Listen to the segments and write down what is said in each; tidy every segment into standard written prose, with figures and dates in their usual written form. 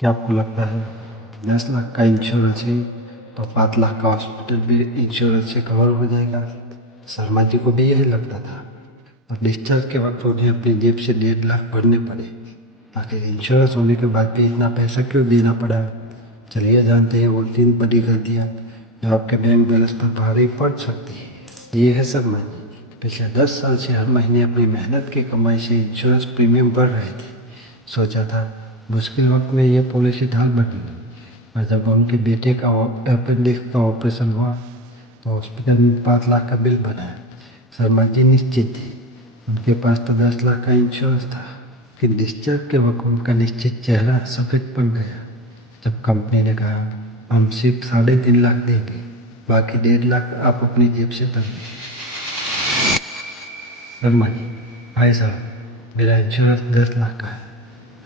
क्या आपको लगता है 10 लाख का इंश्योरेंस है तो 5 लाख का हॉस्पिटल भी इंश्योरेंस से कवर हो जाएगा? शर्मा जी को भी यही लगता था, और डिस्चार्ज के वक्त उन्हें अपनी जेब से 1.5 लाख भरने पड़े। आखिर इंश्योरेंस होने के बाद भी इतना पैसा क्यों देना पड़ा? चलिए जानते हैं वो 3 बड़ी गलतियाँ जो आपके बैंक बैलेंस पर भारी पड़ सकती है। ये है शर्मा जी। पिछले 10 साल से हर महीने अपनी मेहनत की कमाई से इंश्योरेंस प्रीमियम भर रहे थे। सोचा था मुश्किल वक्त में ये पॉलिसी ढाल बनी, और जब उनके बेटे का अपेंडिक्स का ऑपरेशन हुआ तो हॉस्पिटल में 5 लाख का बिल बना। शर्मा जी निश्चित थे, उनके पास तो 10 लाख का इंश्योरेंस था, कि डिस्चार्ज के वक्त उनका निश्चित चेहरा सफेद पड़ गया जब कंपनी ने कहा हम सिर्फ 3.5 लाख देंगे, बाकी 1.5 लाख आप अपनी जेब से भरेंगे। शर्मा जी, भाई साहब, मेरा इंश्योरेंस 10 लाख का है,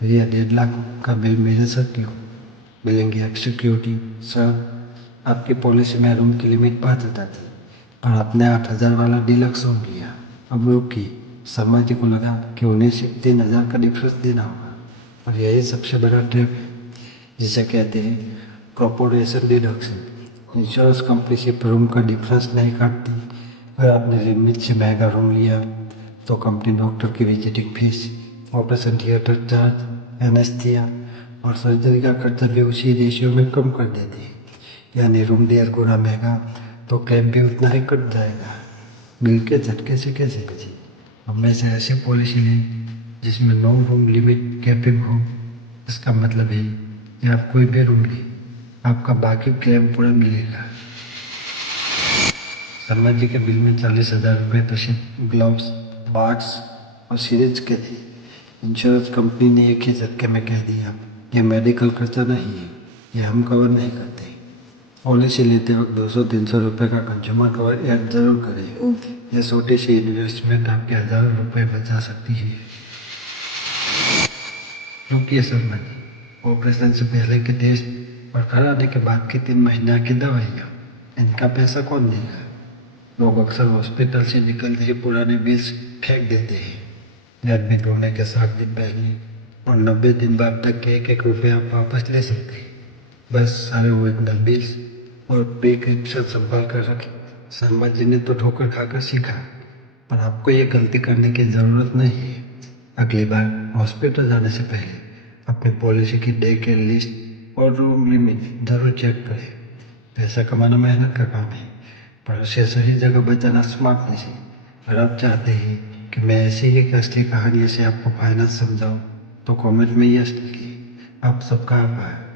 भैया 1.5 लाख का बिल मेरे सर क्यों मिलेंगे? सिक्योरिटी सर, आपकी पॉलिसी में रूम की लिमिट 5,000 थी, और आपने 8,000 वाला डीलक्स रूम लिया। अब रुकी। शर्मा जी को लगा कि उन्हें सिर्फ 3,000 का डिफरेंस देना होगा, और यही सबसे बड़ा ट्रैप है जिसे कहते हैं कॉर्पोरेशन डिडक्शन। इंश्योरेंस कंपनी सिर्फ रूम का डिफरेंस नहीं काटती। अगर आपने लिमिट से महंगा रूम लिया तो कंपनी डॉक्टर की visiting fees, operation theatre charge, anaesthesia और सर्जरी का खर्चा भी उसी रेशियो में कम कर देती है। यानी रूम 1.5 गुना महंगा तो क्लेम भी उतना ही कट जाएगा। बिल के झटके से कैसे बचे? हमें से ऐसी पॉलिसी लें जिसमें नो रूम लिमिट कैपिंग हो। इसका मतलब है कि आप कोई भी रूम लें, आपका बाकी क्लेम पूरा मिलेगा। शर्मा जी के बिल में 40,000 रुपये तो सिर्फ ग्लव्स, मास्क और सिरिंज के थे। इंश्योरेंस कंपनी ने एक ही झटके में कह दिया ये मेडिकल खर्चा नहीं है, ये हम कवर नहीं करते। पॉलिसी लेते वक्त 200-300 रुपये का कंज्यूमर कवर ऐड जरूर करें। यह छोटी सी इन्वेस्टमेंट आपके हज़ारों रुपये बचा सकती है। रुकिए शर्मा जी, ऑपरेशन से पहले के टेस्ट और घर आने के बाद की 3 महीने की दवाइयाँ, इनका पैसा कौन देगा? लोग अक्सर हॉस्पिटल से निकलते ही पुराने बिल्स फेंक देते हैं। एडमिट होने के 7 दिन पहले और 90 दिन बाद तक के 1-1 रुपये आप वापस ले सकते हैं। बस सारे ओरिजिनल बिल्स और प्रिस्क्रिप्शन संभाल कर रखें। शर्मा जी ने तो ठोकर खाकर सीखा, पर आपको ये गलती करने की ज़रूरत नहीं है। अगली बार हॉस्पिटल जाने से पहले अपनी पॉलिसी की डे केयर लिस्ट और रूम लिमिट जरूर चेक करें। पैसा कमाना मेहनत का काम है, पर उसे सही जगह बचाना स्मार्टनेस है। अगर आप चाहते हैं कि मैं ऐसी ही एक असली कहानी से आपको फाइनेंस समझाऊं तो कमेंट में यस लिखिए। आप सबका आभार।